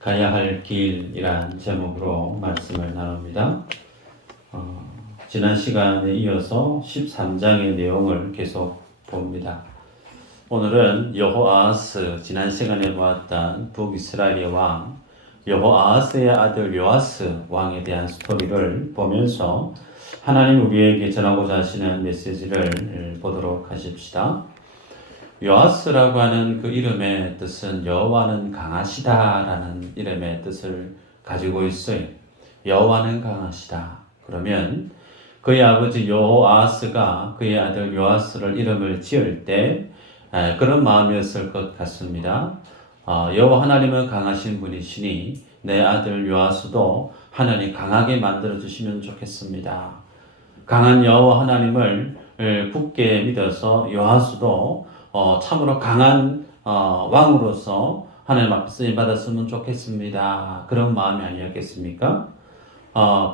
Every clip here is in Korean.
가야 할 길이란 제목으로 말씀을 나눕니다. 지난 시간에 이어서 13장의 내용을 계속 봅니다. 오늘은 여호아하스, 지난 시간에 보았던 북이스라엘의 왕 여호아하스의 아들 요아스 왕에 대한 스토리를 보면서 하나님 우리에게 전하고자 하시는 메시지를 보도록 하십시다. 요아스라고 하는 그 이름의 뜻은 여호와는 강하시다라는 이름의 뜻을 가지고 있어요. 여호와는 강하시다. 그러면 그의 아버지 여호아스가 그의 아들 요아스를 이름을 지을 때 그런 마음이었을 것 같습니다. 여호와 하나님은 강하신 분이시니 내 아들 요아스도 하나님 강하게 만들어 주시면 좋겠습니다. 강한 여호와 하나님을 굳게 믿어서 요아스도 참으로 강한 왕으로서 하나님 앞에 쓰임 받았으면 좋겠습니다. 그런 마음이 아니었겠습니까?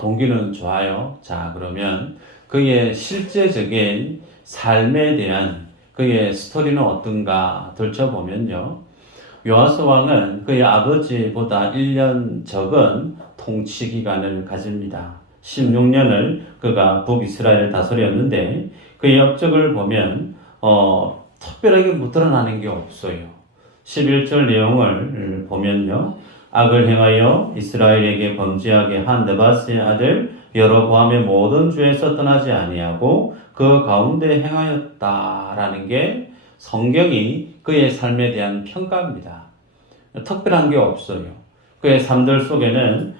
동기는 좋아요. 자, 그러면 그의 실제적인 삶에 대한 그의 스토리는 어떤가 들춰보면요. 요아스 왕은 그의 아버지보다 1년 적은 통치 기간을 가집니다. 16년을 그가 북이스라엘을 다스렸는데 그의 업적을 보면 특별하게 뭐 드러나는 게 없어요. 11절 내용을 보면요. 악을 행하여 이스라엘에게 범죄하게 한 느바스의 아들 여로보암의 모든 죄에서 떠나지 아니하고 그 가운데 행하였다라는 게 성경이 그의 삶에 대한 평가입니다. 특별한 게 없어요. 그의 삶들 속에는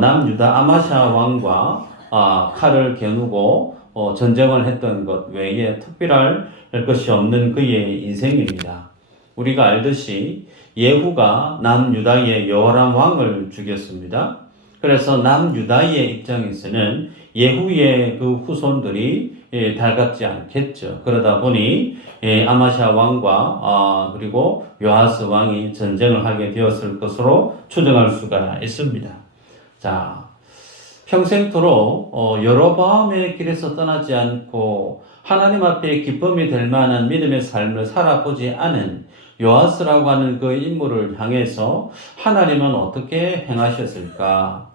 남유다 아마샤 왕과 칼을 겨누고 전쟁을 했던 것 외에 특별할 것이 없는 그의 인생입니다. 우리가 알듯이 예후가 남유다의 여호람 왕을 죽였습니다. 그래서 남유다의 입장에서는 예후의 그 후손들이 달갑지 않겠죠. 그러다 보니 아마샤 왕과 그리고 요아스 왕이 전쟁을 하게 되었을 것으로 추정할 수가 있습니다. 자, 평생토록 여로보암의 길에서 떠나지 않고 하나님 앞에 기쁨이 될 만한 믿음의 삶을 살아보지 않은 요아스라고 하는 그 인물을 향해서 하나님은 어떻게 행하셨을까?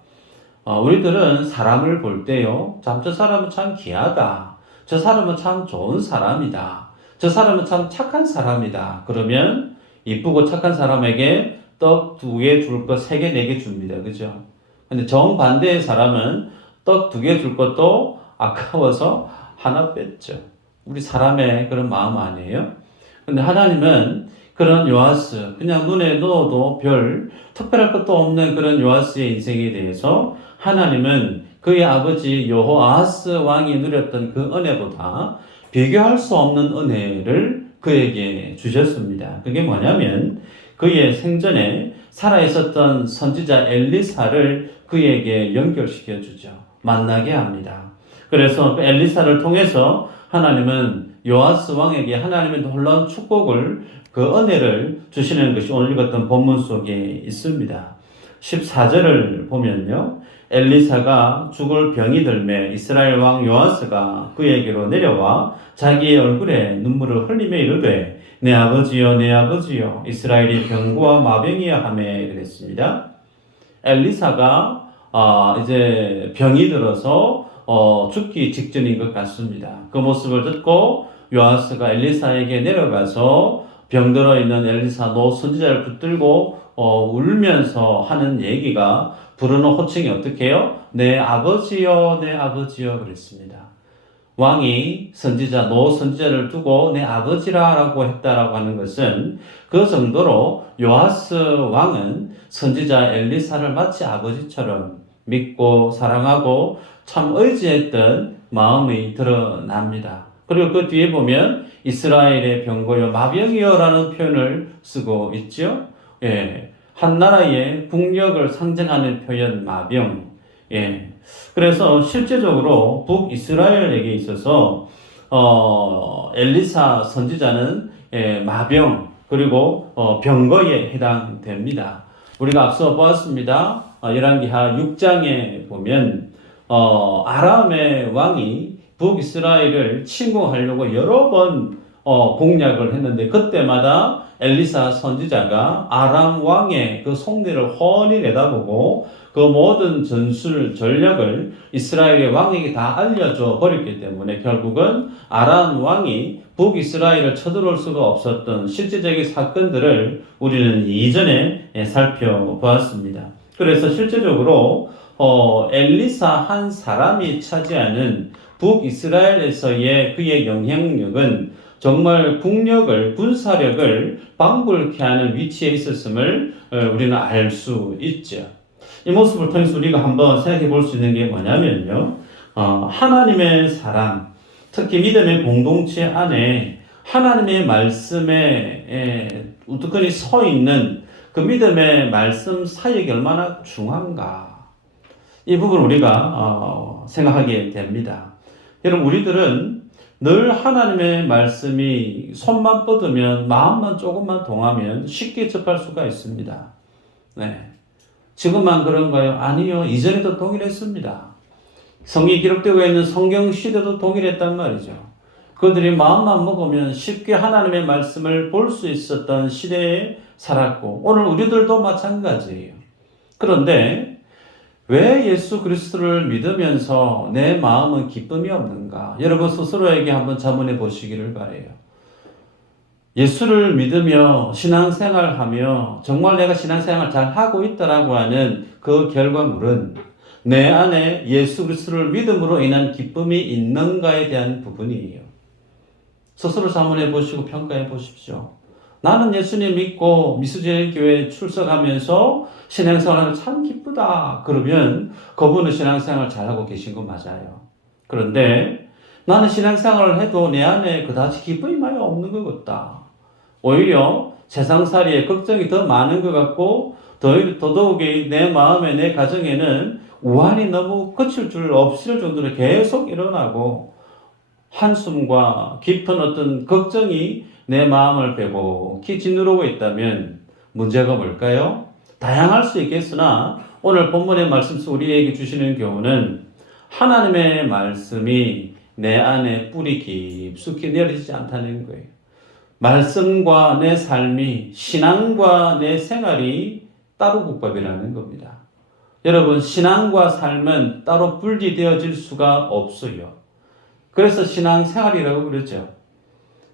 우리들은 사람을 볼 때요, 참 저 사람은 참 귀하다. 저 사람은 참 좋은 사람이다. 저 사람은 참 착한 사람이다. 그러면 이쁘고 착한 사람에게 떡 2개 줄 것 3개, 4개 줍니다. 그죠? 근데 정반대의 사람은 떡 2개 줄 것도 아까워서 하나 뺐죠. 우리 사람의 그런 마음 아니에요? 근데 하나님은 그런 요아스, 그냥 눈에 넣어도 별 특별할 것도 없는 그런 요아스의 인생에 대해서 하나님은 그의 아버지 여호아하스 왕이 누렸던 그 은혜보다 비교할 수 없는 은혜를 그에게 주셨습니다. 그게 뭐냐면 그의 생전에 살아있었던 선지자 엘리사를 그에게 연결시켜 주죠. 만나게 합니다. 그래서 그 엘리사를 통해서 하나님은 요아스 왕에게 하나님의 놀라운 축복을 그 은혜를 주시는 것이 오늘 읽었던 본문 속에 있습니다. 14절을 보면요. 엘리사가 죽을 병이 들매 이스라엘 왕 요아스가 그에게로 내려와 자기의 얼굴에 눈물을 흘리며 이르되 내 아버지여 내 아버지여 이스라엘이 병고와 마병이야 하매 그랬습니다. 엘리사가 이제 병이 들어서 죽기 직전인 것 같습니다. 그 모습을 듣고 요아스가 엘리사에게 내려가서 병들어 있는 엘리사 노 선지자를 붙들고 울면서 하는 얘기가 부르는 호칭이 어떻게 해요? 내 아버지여 내 아버지여 그랬습니다. 왕이 선지자 노 선지자를 두고 내 아버지라고 했다라고 하는 것은 그 정도로 요아스 왕은 선지자 엘리사를 마치 아버지처럼 믿고 사랑하고 참 의지했던 마음이 드러납니다. 그리고 그 뒤에 보면 이스라엘의 병고여 마병이여라는 표현을 쓰고 있죠. 예, 한 나라의 국력을 상징하는 표현 마병. 예, 그래서 실제적으로 북이스라엘에게 있어서 엘리사 선지자는 마병 그리고 병거에 해당됩니다. 우리가 앞서 보았습니다. 열왕기하 6장에 보면 아람의 왕이 북이스라엘을 침공하려고 여러 번 공략을 했는데 그때마다 엘리사 선지자가 아람 왕의 그 속내를 훤히 내다보고 그 모든 전술 전략을 이스라엘의 왕에게 다 알려줘 버렸기 때문에 결국은 아람 왕이 북이스라엘을 쳐들어올 수가 없었던 실제적인 사건들을 우리는 이전에 살펴보았습니다. 그래서 실제적으로 엘리사 한 사람이 차지하는 북이스라엘에서의 그의 영향력은 정말 국력을, 군사력을 방불케 하는 위치에 있었음을 우리는 알 수 있죠. 이 모습을 통해서 우리가 한번 생각해 볼 수 있는 게 뭐냐면요. 하나님의 사람, 특히 믿음의 공동체 안에 하나님의 말씀에 우두커니 서 있는 그 믿음의 말씀 사역이 얼마나 중요한가. 이 부분 우리가 생각하게 됩니다. 여러분, 우리들은 늘 하나님의 말씀이 손만 뻗으면 마음만 조금만 동하면 쉽게 접할 수가 있습니다. 네. 지금만 그런가요? 아니요. 이전에도 동일했습니다. 성경이 기록되고 있는 성경 시대도 동일했단 말이죠. 그들이 마음만 먹으면 쉽게 하나님의 말씀을 볼 수 있었던 시대에 살았고 오늘 우리들도 마찬가지예요. 그런데 왜 예수 그리스도를 믿으면서 내 마음은 기쁨이 없는가? 여러분 스스로에게 한번 자문해 보시기를 바라요. 예수를 믿으며 신앙생활하며 정말 내가 신앙생활 잘 하고 있다라고 하는 그 결과물은 내 안에 예수 그리스도를 믿음으로 인한 기쁨이 있는가에 대한 부분이에요. 스스로 자문해 보시고 평가해 보십시오. 나는 예수님 믿고 미수제 교회에 출석하면서 신앙생활하는 참 기쁘다. 그러면 그분은 신앙생활 잘하고 계신 거 맞아요. 그런데 나는 신앙생활을 해도 내 안에 그다지 기쁨이 많이 없는 것 같다. 오히려 세상살이에 걱정이 더 많은 것 같고 더더욱이 내 마음에 내 가정에는 우환이 너무 그칠 줄 없을 정도로 계속 일어나고 한숨과 깊은 어떤 걱정이 내 마음을 빼곡히 짓누르고 있다면 문제가 뭘까요? 다양할 수 있겠으나 오늘 본문의 말씀 속 우리에게 주시는 교훈은 하나님의 말씀이 내 안에 뿌리 깊숙이 내려지지 않다는 거예요. 말씀과 내 삶이, 신앙과 내 생활이 따로 국밥이라는 겁니다. 여러분, 신앙과 삶은 따로 분리되어질 수가 없어요. 그래서 신앙생활이라고 그러죠.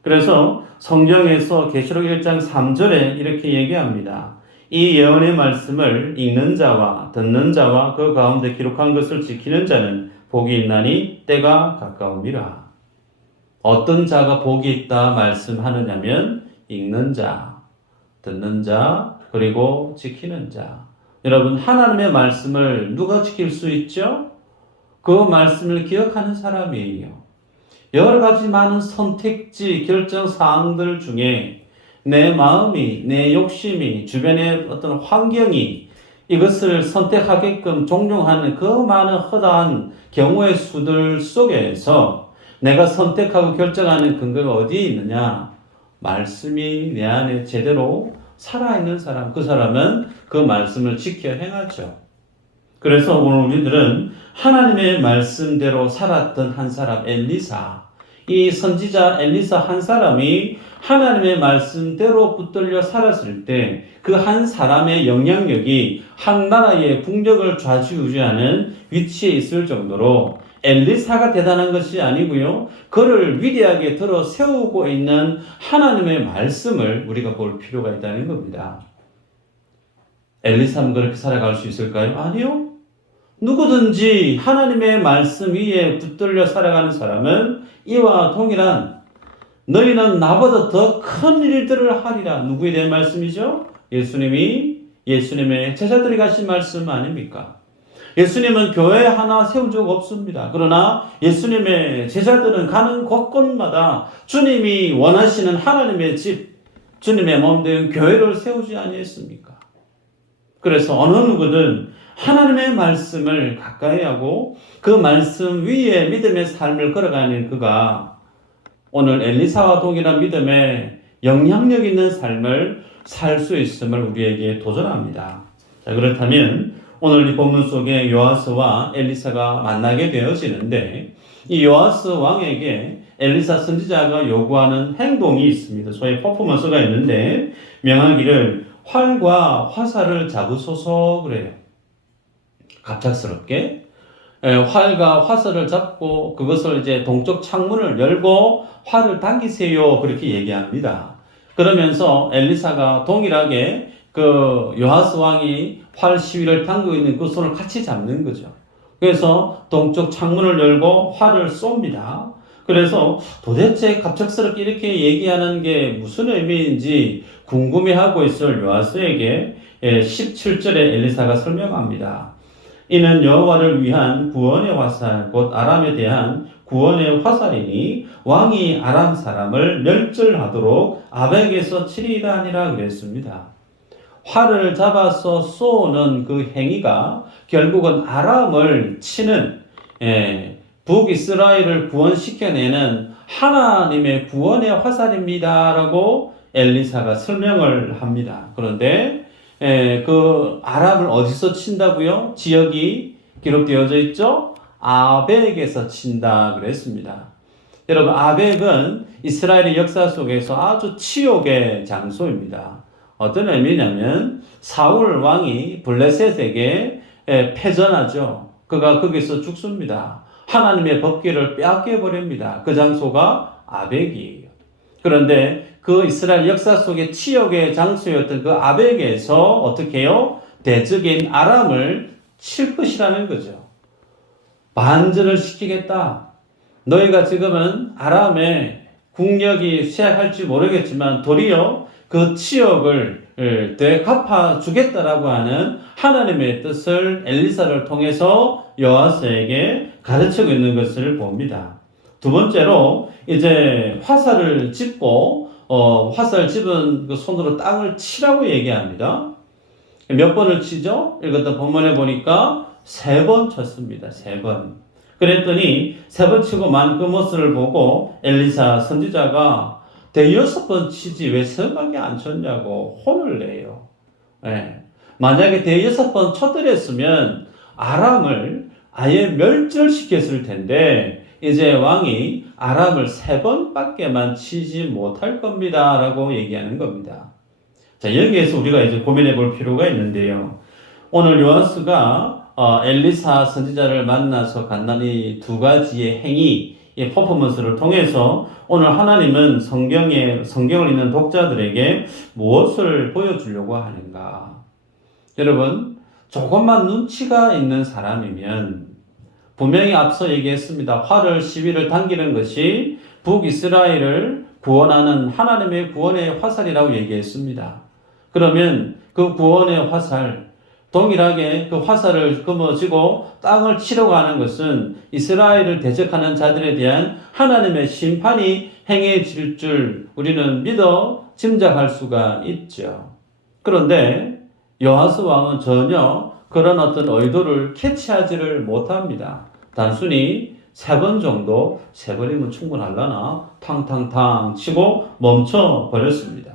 그래서 성경에서 계시록 1장 3절에 이렇게 얘기합니다. 이 예언의 말씀을 읽는 자와 듣는 자와 그 가운데 기록한 것을 지키는 자는 복이 있나니 때가 가까움이라. 어떤 자가 복이 있다 말씀하느냐면 읽는 자, 듣는 자, 그리고 지키는 자. 여러분, 하나님의 말씀을 누가 지킬 수 있죠? 그 말씀을 기억하는 사람이에요. 여러 가지 많은 선택지, 결정 사항들 중에 내 마음이, 내 욕심이, 주변의 어떤 환경이 이것을 선택하게끔 종용하는 그 많은 허다한 경우의 수들 속에서 내가 선택하고 결정하는 근거가 어디에 있느냐? 말씀이 내 안에 제대로 살아있는 사람, 그 사람은 그 말씀을 지켜 행하죠. 그래서 오늘 우리들은 하나님의 말씀대로 살았던 한 사람, 엘리사, 이 선지자 엘리사 한 사람이 하나님의 말씀대로 붙들려 살았을 때 그 한 사람의 영향력이 한 나라의 국력을 좌지우지하는 위치에 있을 정도로 엘리사가 대단한 것이 아니고요. 그를 위대하게 들어 세우고 있는 하나님의 말씀을 우리가 볼 필요가 있다는 겁니다. 엘리사는 그렇게 살아갈 수 있을까요? 아니요. 누구든지 하나님의 말씀 위에 붙들려 살아가는 사람은 이와 동일한 너희는 나보다 더 큰 일들을 하리라. 누구에 대한 말씀이죠? 예수님의 제자들이 가신 말씀 아닙니까? 예수님은 교회 하나 세운 적 없습니다. 그러나 예수님의 제자들은 가는 곳곳마다 주님이 원하시는 하나님의 집, 주님의 몸된 교회를 세우지 아니했습니까? 그래서 어느 누구든 하나님의 말씀을 가까이 하고 그 말씀 위에 믿음의 삶을 걸어가는 그가 오늘 엘리사와 동일한 믿음의 영향력 있는 삶을 살 수 있음을 우리에게 도전합니다. 자, 그렇다면 오늘 이 본문 속에 요아스와 엘리사가 만나게 되어지는데 이 요아스 왕에게 엘리사 선지자가 요구하는 행동이 있습니다. 소위 퍼포먼스가 있는데 명하기를 활과 화살을 잡으소서 그래요. 갑작스럽게 활과 화살을 잡고 그것을 이제 동쪽 창문을 열고 활을 당기세요 그렇게 얘기합니다. 그러면서 엘리사가 동일하게 그 요아스 왕이 활 시위를 당기고 있는 그 손을 같이 잡는 거죠. 그래서 동쪽 창문을 열고 활을 쏩니다. 그래서 도대체 갑작스럽게 이렇게 얘기하는 게 무슨 의미인지 궁금해하고 있을 요아스에게 17절에 엘리사가 설명합니다. 이는 여호와를 위한 구원의 화살 곧 아람에 대한 구원의 화살이니 왕이 아람 사람을 멸절하도록 아벡에서 치리이다 하니라 그랬습니다. 활을 잡아서 쏘는 그 행위가 결국은 아람을 치는 북이스라엘을 구원시켜내는 하나님의 구원의 화살입니다라고 엘리사가 설명을 합니다. 그런데 그 아람을 어디서 친다고요? 지역이 기록되어져 있죠? 아벡에서 친다 그랬습니다. 여러분 아벡은 이스라엘의 역사 속에서 아주 치욕의 장소입니다. 어떤 의미냐면 사울 왕이 블레셋에게 패전하죠. 그가 거기서 죽습니다. 하나님의 법궤를 빼앗겨 버립니다. 그 장소가 아벡이에요. 그런데 그 이스라엘 역사 속의 치욕의 장소였던 그 아벡에서 어떻게 해요? 대적인 아람을 칠 것이라는 거죠. 반전을 시키겠다. 너희가 지금은 아람의 국력이 쇠할지 모르겠지만 도리어 그 치욕을 되갚아 주겠다라고 하는 하나님의 뜻을 엘리사를 통해서 요아스에게 가르치고 있는 것을 봅니다. 두 번째로 이제 화살을 짚고 화살 집은 그 손으로 땅을 치라고 얘기합니다. 몇 번을 치죠? 읽었던 본문에 보니까 3번 쳤습니다. 3번. 그랬더니 3번 치고 만 그 모습을 보고 엘리사 선지자가 대여섯 치지 왜 3번밖에 안 쳤냐고 혼을 내요. 만약에 대여섯 쳐들였으면 아람을 아예 멸절시켰을 텐데 이제 왕이 아람을 3번밖에만 치지 못할 겁니다 라고 얘기하는 겁니다. 자, 여기에서 우리가 이제 고민해 볼 필요가 있는데요. 오늘 요아스가 엘리사 선지자를 만나서 간단히 2가지의 행위, 퍼포먼스를 통해서 오늘 하나님은 성경을 읽는 독자들에게 무엇을 보여주려고 하는가? 여러분, 조금만 눈치가 있는 사람이면 분명히 앞서 얘기했습니다. 활을 시위를 당기는 것이 북이스라엘을 구원하는 하나님의 구원의 화살이라고 얘기했습니다. 그러면 그 구원의 화살, 동일하게 그 화살을 거머쥐고 땅을 치려고 하는 것은 이스라엘을 대적하는 자들에 대한 하나님의 심판이 행해질 줄 우리는 믿어 짐작할 수가 있죠. 그런데 요아스 왕은 전혀 그런 어떤 의도를 캐치하지를 못합니다. 단순히 3번 정도, 3번이면 충분하려나? 탕탕탕 치고 멈춰 버렸습니다.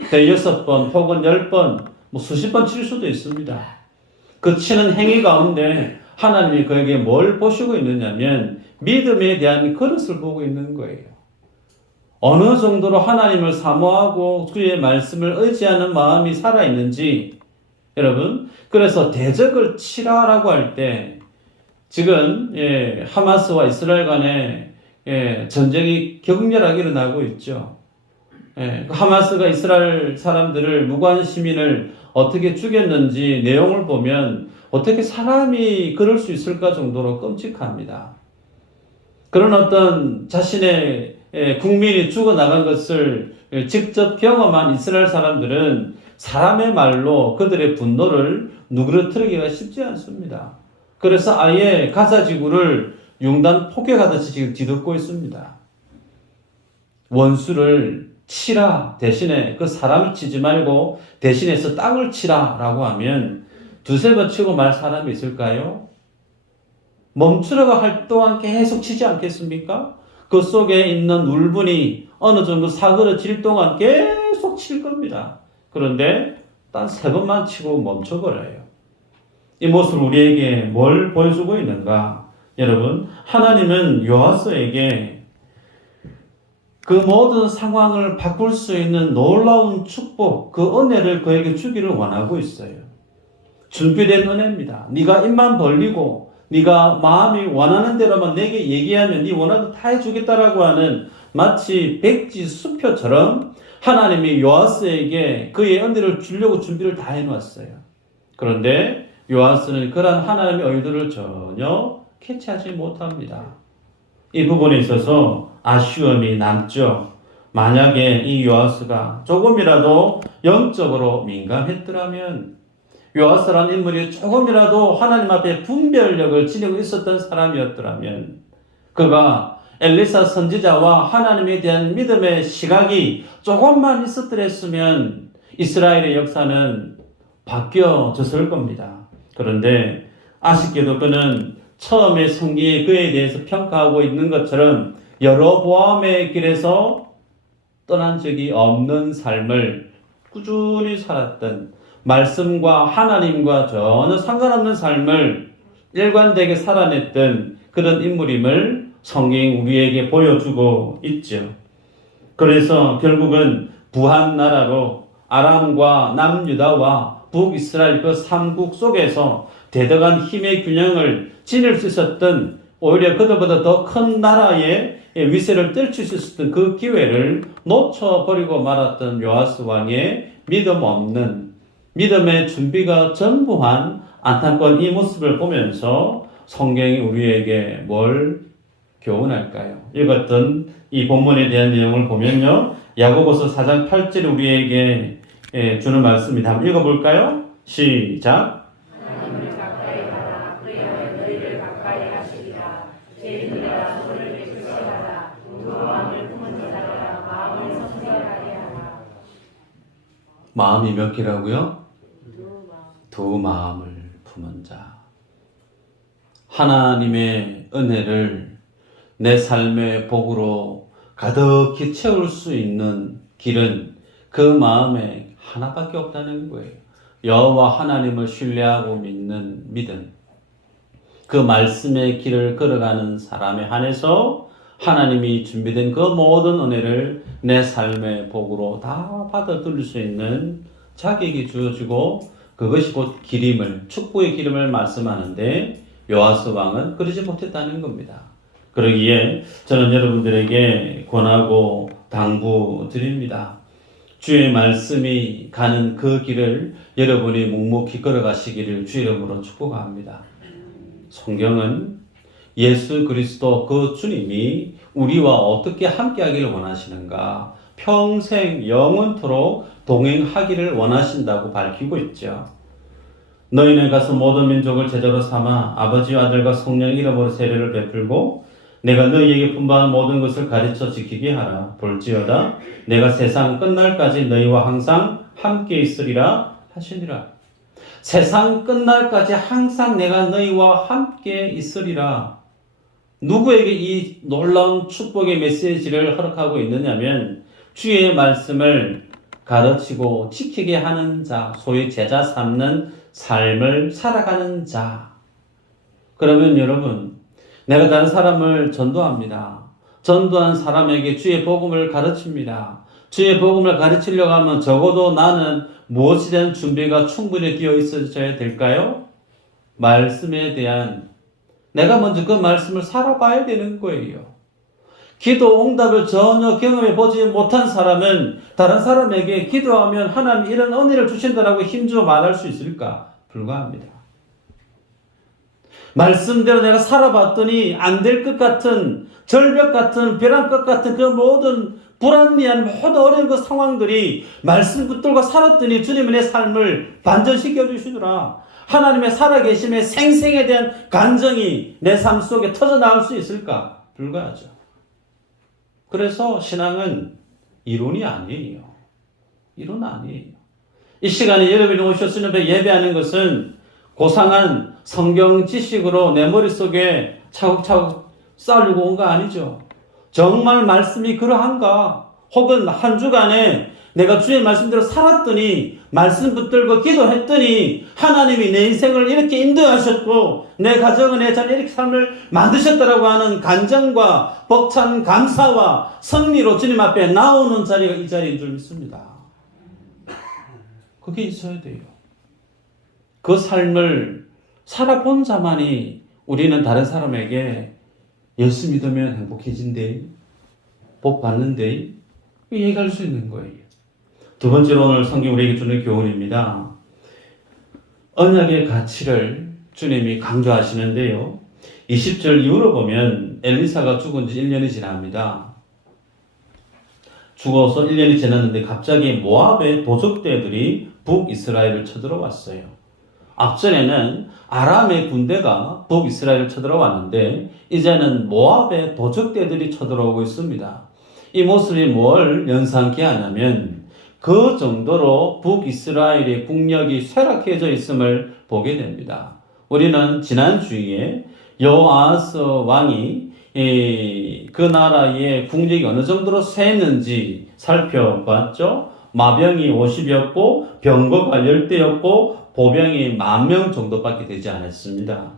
6번 혹은 10번, 수십 번 칠 수도 있습니다. 그 치는 행위 가운데 하나님이 그에게 뭘 보시고 있느냐면 믿음에 대한 그릇을 보고 있는 거예요. 어느 정도로 하나님을 사모하고 그의 말씀을 의지하는 마음이 살아있는지 여러분, 그래서 대적을 치라라고 할 때 지금 하마스와 이스라엘 간에 전쟁이 격렬하게 일어나고 있죠. 하마스가 이스라엘 사람들을 무관 시민을 어떻게 죽였는지 내용을 보면 어떻게 사람이 그럴 수 있을까 정도로 끔찍합니다. 그런 어떤 자신의 국민이 죽어나간 것을 직접 경험한 이스라엘 사람들은 사람의 말로 그들의 분노를 누그러뜨리기가 쉽지 않습니다. 그래서 아예 가자 지구를 융단 폭격하듯이 지금 뒤덮고 있습니다. 원수를 치라 대신에 그 사람을 치지 말고 대신해서 땅을 치라라고 하면 2-3번 치고 말 사람이 있을까요? 멈추라고 할 동안 계속 치지 않겠습니까? 그 속에 있는 울분이 어느 정도 사그러질 동안 계속 칠 겁니다. 그런데 단 3번만 치고 멈춰버려요. 이 모습을 우리에게 뭘 보여주고 있는가? 여러분, 하나님은 요아스에게 그 모든 상황을 바꿀 수 있는 놀라운 축복, 그 은혜를 그에게 주기를 원하고 있어요. 준비된 은혜입니다. 네가 입만 벌리고 네가 마음이 원하는 대로만 내게 얘기하면 네 원하는 다 해주겠다라고 하는 마치 백지 수표처럼 하나님이 요아스에게 그의 은혜를 주려고 준비를 다 해놓았어요. 그런데 요아스는 그러한 하나님의 의도를 전혀 캐치하지 못합니다. 이 부분에 있어서 아쉬움이 남죠. 만약에 이 요아스가 조금이라도 영적으로 민감했더라면, 요아스라는 인물이 조금이라도 하나님 앞에 분별력을 지니고 있었던 사람이었더라면, 그가 엘리사 선지자와 하나님에 대한 믿음의 시각이 조금만 있었더랬으면 이스라엘의 역사는 바뀌어졌을 겁니다. 그런데 아쉽게도 그는 처음에 성경에 그에 대해서 평가하고 있는 것처럼 여로보암의 길에서 떠난 적이 없는 삶을 꾸준히 살았던, 말씀과 하나님과 전혀 상관없는 삶을 일관되게 살아냈던 그런 인물임을 성경이 우리에게 보여주고 있죠. 그래서 결국은 부한 나라로 아람과 남유다와 북이스라엘 그 삼국 속에서 대등한 힘의 균형을 지닐 수 있었던, 오히려 그들보다 더 큰 나라의 위세를 떨칠 수 있었던 그 기회를 놓쳐버리고 말았던 요아스 왕의 믿음 없는, 믿음의 준비가 전무한 안타까운 이 모습을 보면서 성경이 우리에게 뭘 교훈할까요? 읽었던 이 본문에 대한 내용을 보면요, 야고보서 4장 8절에 우리에게 주는 말씀입니다. 한번 읽어볼까요? 시작. 하나님을 가까이 하라. 그리하여 너희를 가까이 하시리라. 죄인들아 손을 깨끗이하라. 두 마음을 품은 자들아 마음을 성결하게 하라. 마음이 몇 개라고요? 두 마음을 품은 자. 하나님의 은혜를 내 삶의 복으로 가득히 채울 수 있는 길은 그 마음에 하나밖에 없다는 거예요. 여호와 하나님을 신뢰하고 믿는 믿음. 그 말씀의 길을 걸어가는 사람에 한해서 하나님이 준비된 그 모든 은혜를 내 삶의 복으로 다 받아들일 수 있는 자격이 주어지고, 그것이 곧 기림을, 축복의 기림을 말씀하는데 요아스 왕은 그러지 못했다는 겁니다. 그러기에 저는 여러분들에게 권하고 당부드립니다. 주의 말씀이 가는 그 길을 여러분이 묵묵히 걸어가시기를 주 이름으로 축복합니다. 성경은 예수 그리스도 그 주님이 우리와 어떻게 함께하기를 원하시는가, 평생 영원토록 동행하기를 원하신다고 밝히고 있죠. 너희는 가서 모든 민족을 제자로 삼아 아버지와 아들과 성령 이름으로 세례를 베풀고 내가 너희에게 분부한 모든 것을 가르쳐 지키게 하라. 볼지어다 내가 세상 끝날까지 너희와 항상 함께 있으리라 하시니라. 세상 끝날까지 항상 내가 너희와 함께 있으리라. 누구에게 이 놀라운 축복의 메시지를 허락하고 있느냐면, 주의 말씀을 가르치고 지키게 하는 자, 소위 제자 삼는 삶을 살아가는 자. 그러면 여러분, 내가 다른 사람을 전도합니다. 전도한 사람에게 주의 복음을 가르칩니다. 주의 복음을 가르치려고 하면 적어도 나는 무엇에 대한 준비가 충분히 되어 있어야 될까요? 말씀에 대한, 내가 먼저 그 말씀을 살아봐야 되는 거예요. 기도 응답을 전혀 경험해 보지 못한 사람은 다른 사람에게 기도하면 하나님 이런 은혜를 주신다라고 힘주어 말할 수 있을까? 불가합니다. 말씀대로 내가 살아봤더니 안 될 것 같은, 절벽 같은, 벼랑 끝 같은 그 모든 불합리한 모든 어려운 그 상황들이 말씀 붙들고 살았더니 주님의 내 삶을 반전시켜 주시더라. 하나님의 살아계심의 생생에 대한 간정이 내 삶 속에 터져나올 수 있을까? 불가하죠. 그래서 신앙은 이론이 아니에요. 이론 아니에요. 이 시간에 여러분이 오셨으면 예배하는 것은 고상한 성경 지식으로 내 머릿속에 차곡차곡 쌓으려고 온 거 아니죠. 정말 말씀이 그러한가? 혹은 한 주간에 내가 주의 말씀대로 살았더니 말씀 붙들고 기도했더니 하나님이 내 인생을 이렇게 인도하셨고 내 가정을 내 자녀 이렇게 삶을 만드셨다라고 하는 간증과 벅찬 감사와 승리로 주님 앞에 나오는 자리가 이 자리인 줄 믿습니다. 그게 있어야 돼요. 그 삶을 살아본 자만이 우리는 다른 사람에게 예수 믿으면 행복해진대, 복 받는데 얘기할 수 있는 거예요. 두 번째로 오늘 성경 우리에게 주는 교훈입니다. 언약의 가치를 주님이 강조하시는데요. 20절 이후로 보면 엘리사가 죽은 지 1년이 지납니다. 죽어서 1년이 지났는데 갑자기 모압의 도적대들이 북이스라엘을 쳐들어왔어요. 앞전에는 아람의 군대가 북이스라엘을 쳐들어왔는데 이제는 모압의 도적대들이 쳐들어오고 있습니다. 이 모습이 뭘 연상케 하냐면 그 정도로 북이스라엘의 국력이 쇠락해져 있음을 보게 됩니다. 우리는 지난주에 여호아스 왕이 그 나라의 국력이 어느 정도로 쇠했는지 살펴봤죠. 마병이 50이었고 병거가 10대였고 보병이 10,000명 정도밖에 되지 않았습니다.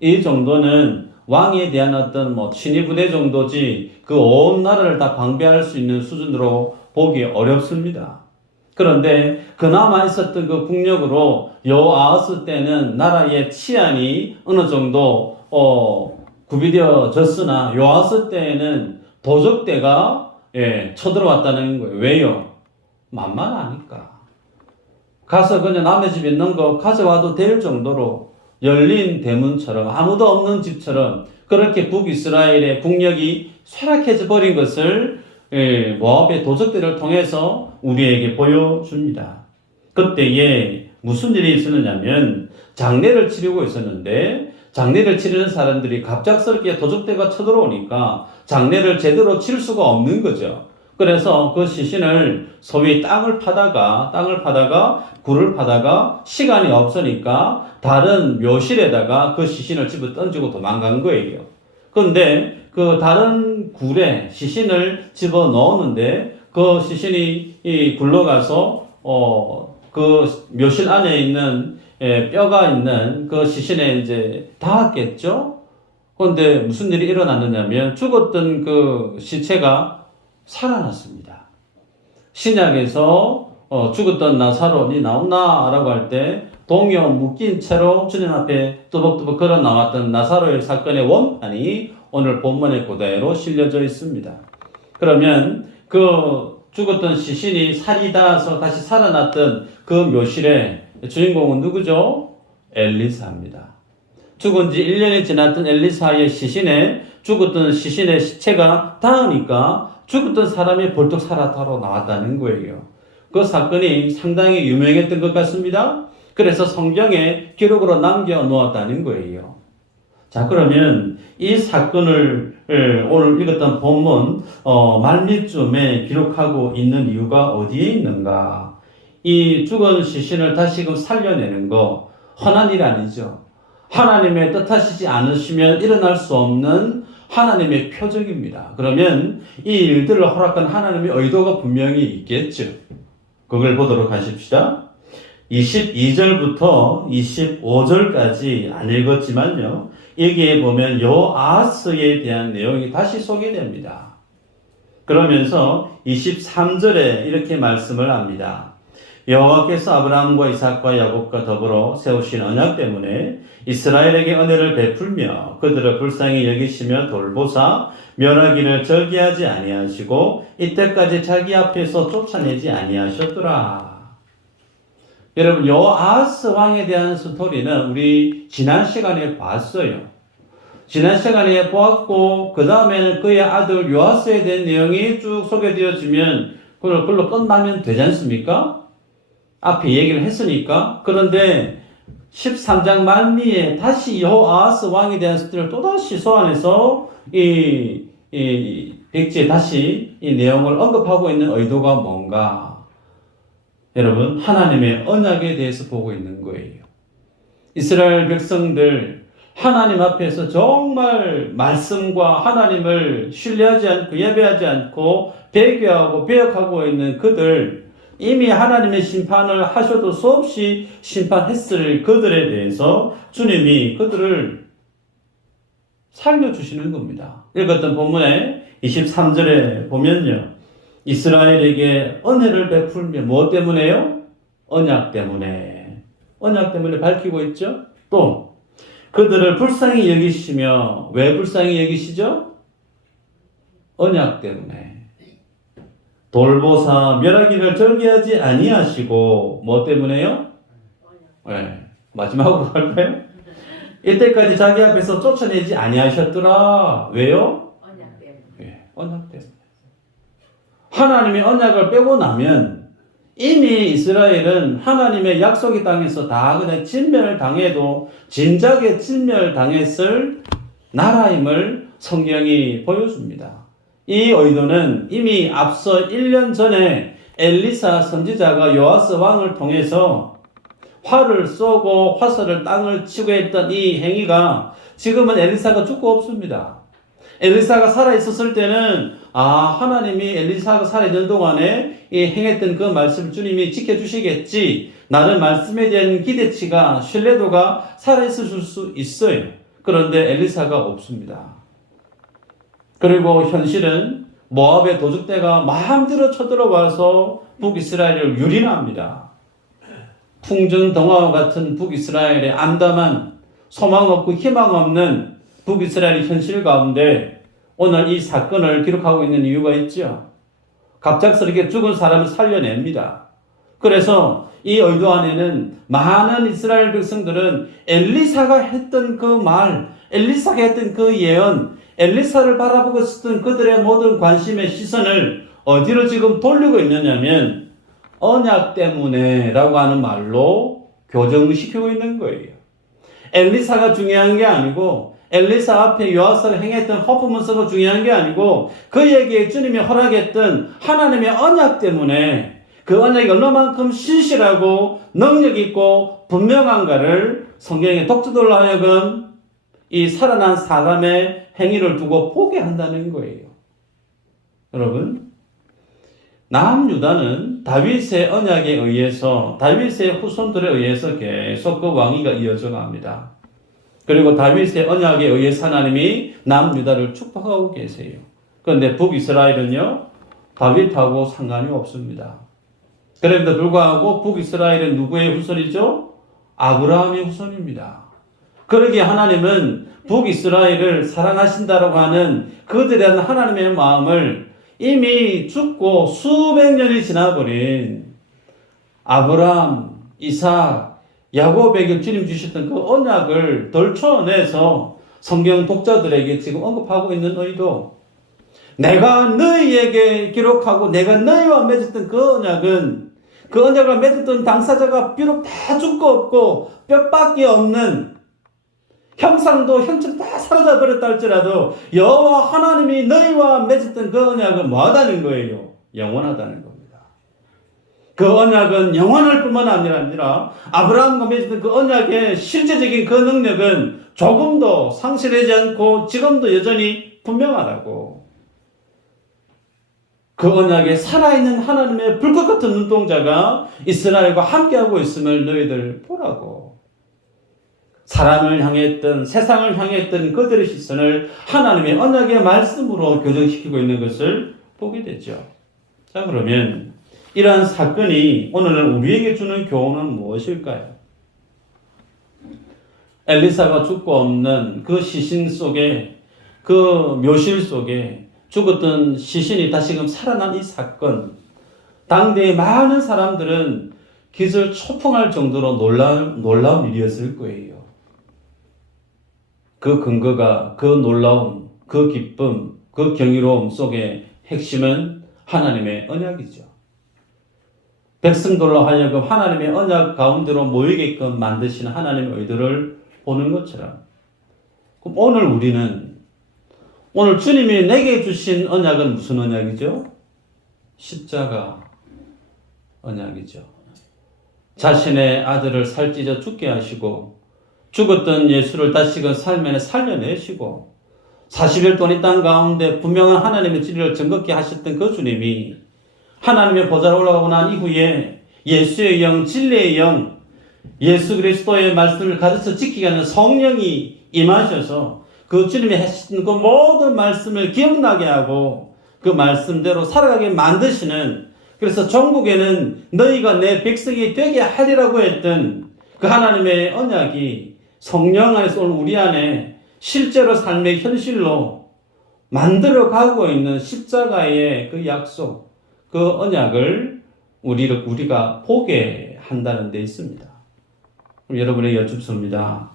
이 정도는 왕에 대한 어떤 친위 부대 정도지 그 온 나라를 다 방배할 수 있는 수준으로 보기 어렵습니다. 그런데 그나마 있었던 그 국력으로 여호아스 때는 나라의 치안이 어느 정도 구비되어졌으나 여호아스 때에는 도적대가 쳐들어왔다는 거예요. 왜요? 만만하니까. 가서 그냥 남의 집에 있는 거 가져와도 될 정도로 열린 대문처럼 아무도 없는 집처럼 그렇게 북이스라엘의 국력이 쇠락해져 버린 것을 모압의 도적들을 통해서 우리에게 보여줍니다. 그때에 무슨 일이 있었느냐면 장례를 치르고 있었는데 장례를 치르는 사람들이 갑작스럽게 도적대가 쳐들어오니까 장례를 제대로 치를 수가 없는 거죠. 그래서 그 시신을 소위 땅을 파다가 굴을 파다가 시간이 없으니까 다른 묘실에다가 그 시신을 집어 던지고 도망간 거예요. 그런데 그 다른 굴에 시신을 집어 넣었는데 그 시신이 굴러가서 그 묘실 안에 있는 뼈가 있는 그 시신에 이제 닿았겠죠. 그런데 무슨 일이 일어났느냐면 죽었던 그 시체가 살아났습니다. 신약에서 죽었던 나사로니 나오나? 라고 할 때 동요 묶인 채로 주님 앞에 또박또박 걸어 나왔던 나사로의 사건의 원판이 오늘 본문에 그대로 실려져 있습니다. 그러면 그 죽었던 시신이 살이 닿아서 다시 살아났던 그 묘실의 주인공은 누구죠? 엘리사입니다. 죽은 지 1년이 지났던 엘리사의 시신에 죽었던 시신의 시체가 닿으니까 죽었던 사람이 벌떡 살아나러 나왔다는 거예요. 그 사건이 상당히 유명했던 것 같습니다. 그래서 성경에 기록으로 남겨놓았다는 거예요. 자, 그러면 이 사건을 오늘 읽었던 본문 말미쯤에 기록하고 있는 이유가 어디에 있는가? 이 죽은 시신을 다시금 살려내는 거 흔한 일이 아니죠. 하나님의 뜻하시지 않으시면 일어날 수 없는 하나님의 표적입니다. 그러면 이 일들을 허락한 하나님의 의도가 분명히 있겠죠. 그걸 보도록 하십시다. 22절부터 25절까지 안 읽었지만요. 여기에 보면 여호아스에 대한 내용이 다시 소개됩니다. 그러면서 23절에 이렇게 말씀을 합니다. 여호와께서 아브라함과 이삭과 야곱과 더불어 세우신 언약 때문에 이스라엘에게 은혜를 베풀며 그들을 불쌍히 여기시며 돌보사 멸하기를 절개하지 아니하시고 이때까지 자기 앞에서 쫓아내지 아니하셨더라. 여러분, 여호아스 왕에 대한 스토리는 우리 지난 시간에 봤어요. 지난 시간에 보았고 그 다음에는 그의 아들 요아스에 대한 내용이 쭉 소개되어지면 그걸로 끝나면 되지 않습니까? 앞에 얘기를 했으니까. 그런데 13장 말미에 다시 여호아스 왕에 대한 스토리를 또다시 소환해서 이 백지에 다시 이 내용을 언급하고 있는 의도가 뭔가? 여러분, 하나님의 언약에 대해서 보고 있는 거예요. 이스라엘 백성들, 하나님 앞에서 정말 말씀과 하나님을 신뢰하지 않고 예배하지 않고 배교하고 배역하고 있는 그들, 이미 하나님의 심판을 하셔도 수없이 심판했을 그들에 대해서 주님이 그들을 살려주시는 겁니다. 읽었던 본문의 23절에 보면요, 이스라엘에게 은혜를 베풀며 무엇 때문에요? 언약 때문에. 언약 때문에 밝히고 있죠. 또 그들을 불쌍히 여기시며, 왜 불쌍히 여기시죠? 언약 때문에. 돌보사 멸하기를 절개하지 아니하시고, 뭐 때문에요? 네. 마지막으로 갈까요? 이때까지 자기 앞에서 쫓아내지 아니하셨더라. 왜요? 언약 때문에. 네. 언약 때문에. 하나님의 언약을 빼고 나면 이미 이스라엘은 하나님의 약속의 땅에서 다 그냥 진멸을 당해도 진작에 진멸당했을 나라임을 성경이 보여줍니다. 이 의도는 이미 앞서 1년 전에 엘리사 선지자가 요아스 왕을 통해서 활을 쏘고 화살을 땅을 치고 했던 이 행위가 지금은 엘리사가 죽고 없습니다. 엘리사가 살아있었을 때는 하나님이 엘리사가 살아있는 동안에 이 행했던 그 말씀을 주님이 지켜주시겠지, 나는 말씀에 대한 기대치가, 신뢰도가 살아있을 수 있어요. 그런데 엘리사가 없습니다. 그리고 현실은 모압의 도적대가 마음대로 쳐들어와서 북이스라엘을 유린합니다. 풍전등화와 같은 북이스라엘의 암담한 소망 없고 희망 없는 북이스라엘의 현실 가운데 오늘 이 사건을 기록하고 있는 이유가 있죠. 갑작스럽게 죽은 사람을 살려냅니다. 그래서 이 의도 안에는 많은 이스라엘 백성들은 엘리사가 했던 그 말, 엘리사가 했던 그 예언, 엘리사를 바라보고 있었던 그들의 모든 관심의 시선을 어디로 지금 돌리고 있느냐면 언약 때문에 라고 하는 말로 교정시키고 있는 거예요. 엘리사가 중요한 게 아니고, 엘리사 앞에 요아스가 행했던 허프문서가 중요한 게 아니고, 그에게 주님이 허락했던 하나님의 언약 때문에, 그 언약이 얼마만큼 신실하고 능력있고 분명한가를 성경의 독자들로 하여금 이 살아난 사람의 행위를 두고 보게 한다는 거예요. 여러분, 남유다는 다윗의 언약에 의해서, 다윗의 후손들에 의해서 계속 그 왕위가 이어져 갑니다. 그리고 다윗의 언약에 의해서 하나님이 남유다를 축복하고 계세요. 그런데 북이스라엘은요, 다윗하고 상관이 없습니다. 그런데 불구하고 북이스라엘은 누구의 후손이죠? 아브라함의 후손입니다. 그러기에 하나님은 북이스라엘을 사랑하신다라고 하는 그들에 대한 하나님의 마음을 이미 죽고 수백 년이 지나버린 아브라함, 이삭, 야곱에게 주님 주셨던 그 언약을 덜쳐내서 성경 독자들에게 지금 언급하고 있는 의도, 내가 너희에게 기록하고 내가 너희와 맺었던 그 언약은, 그 언약을 맺었던 당사자가 비록 다 죽고 없고 뼈밖에 없는, 형상도 형체도 다 사라져 버렸다 할지라도 여호와 하나님이 너희와 맺었던 그 언약은 뭐하다는 거예요? 영원하다는 겁니다. 그 언약은 영원할 뿐만 아니라 아브라함과 맺었던 그 언약의 실제적인 그 능력은 조금도 상실하지 않고 지금도 여전히 분명하다고. 그 언약에 살아있는 하나님의 불꽃 같은 눈동자가 이스라엘과 함께하고 있음을 너희들 보라고. 사람을 향했던, 세상을 향했던 그들의 시선을 하나님의 언약의 말씀으로 교정시키고 있는 것을 보게 되죠. 자, 그러면 이러한 사건이 오늘날 우리에게 주는 교훈은 무엇일까요? 엘리사가 죽고 없는 그 시신 속에, 그 묘실 속에 죽었던 시신이 다시금 살아난 이 사건, 당대의 많은 사람들은 기절 초풍할 정도로 놀라운 일이었을 거예요. 그 근거가, 그 놀라움, 그 기쁨, 그 경이로움 속의 핵심은 하나님의 언약이죠. 백성들로 하여금 하나님의 언약 가운데로 모이게끔 만드시는 하나님의 의도를 보는 것처럼, 그럼 오늘 주님이 내게 주신 언약은 무슨 언약이죠? 십자가 언약이죠. 자신의 아들을 살찌져 죽게 하시고 죽었던 예수를 다시금 삶에 살려내시고 40일 동안 이 땅 가운데 분명한 하나님의 진리를 증거케 하셨던 그 주님이 하나님의 보좌로 올라가고 난 이후에 예수의 영, 진리의 영, 예수 그리스도의 말씀을 가르쳐 지키게 하는 성령이 임하셔서 그 주님이 하신 그 모든 말씀을 기억나게 하고 그 말씀대로 살아가게 만드시는, 그래서 종국에는 너희가 내 백성이 되게 하리라고 했던 그 하나님의 언약이 성령 안에서 오늘 우리 안에 실제로 삶의 현실로 만들어 가고 있는 십자가의 그 약속, 그 언약을 우리가 보게 한다는 데 있습니다. 그럼 여러분에게 여쭙습니다.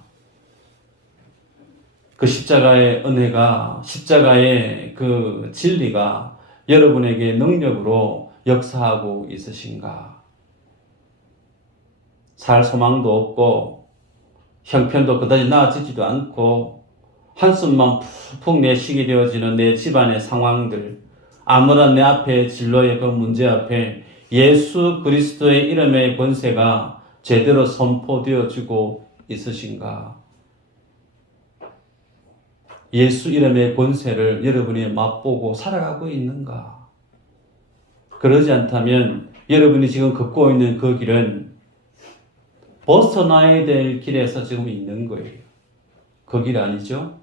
그 십자가의 은혜가, 십자가의 그 진리가 여러분에게 능력으로 역사하고 있으신가? 살 소망도 없고 형편도 그다지 나아지지도 않고 한숨만 푹푹 내쉬게 되어지는 내 집안의 상황들, 아무런 내 앞에 진로의 그 문제 앞에 예수 그리스도의 이름의 권세가 제대로 선포되어지고 있으신가? 예수 이름의 권세를 여러분이 맛보고 살아가고 있는가? 그러지 않다면 여러분이 지금 걷고 있는 그 길은 벗어나야 될 길에서 지금 있는 거예요. 그 길 아니죠?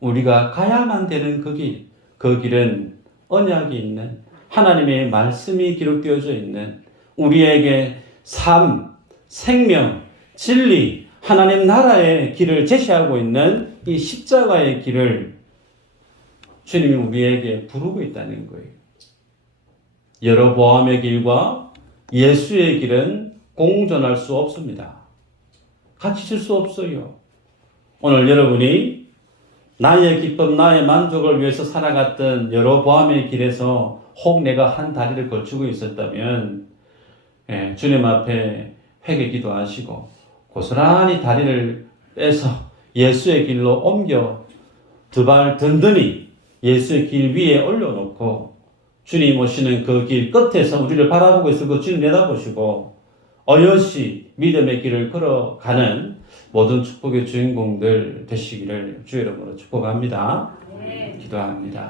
우리가 가야만 되는 그 길, 그 길은 언약이 있는 하나님의 말씀이 기록되어져 있는 우리에게 삶, 생명, 진리, 하나님 나라의 길을 제시하고 있는 이 십자가의 길을 주님이 우리에게 부르고 있다는 거예요. 여로보암의 길과 예수의 길은 공존할 수 없습니다. 같이 있을 수 없어요. 오늘 여러분이 나의 기쁨, 나의 만족을 위해서 살아갔던 여로보암의 길에서 혹 내가 한 다리를 걸치고 있었다면 주님 앞에 회개 기도하시고 고스란히 다리를 빼서 예수의 길로 옮겨 두 발 든든히 예수의 길 위에 올려놓고 주님 오시는 그 길 끝에서 우리를 바라보고 있을 그 주님 내다보시고 어여시 믿음의 길을 걸어가는 모든 축복의 주인공들 되시기를 주의 이름으로 축복합니다. 기도합니다.